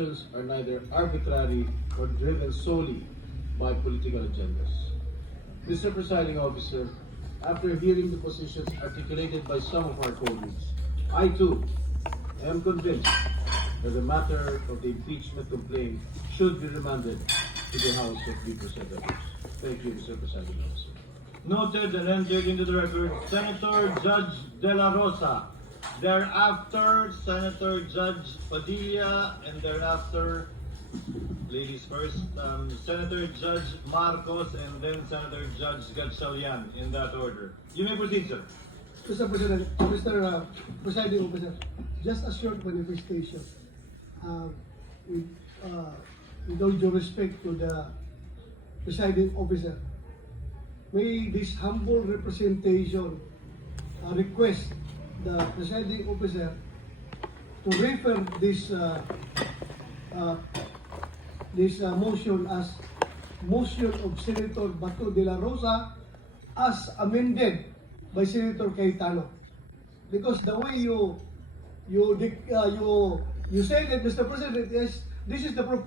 are neither arbitrary or driven solely by political agendas. Mr. Presiding Officer, after hearing the positions articulated by some of our colleagues, I too am convinced that the matter of the impeachment complaint should be remanded to the House of Representatives. Thank you, Mr. Presiding Officer. Noted and entered into the record, Senator Judge De La Rosa. Thereafter, Senator Judge Padilla, and thereafter, ladies first, Senator Judge Marcos, and then Senator Judge Gatchalian, in that order. You may proceed, sir. Mr. President, Mr. Presiding Officer, just a short manifestation. With all due respect to the Presiding Officer, may this humble representation request the Presiding Officer to refer this motion as motion of Senator Bato de la Rosa as amended by Senator Cayetano, because the way you say that, Mr. President, is this is the proposal.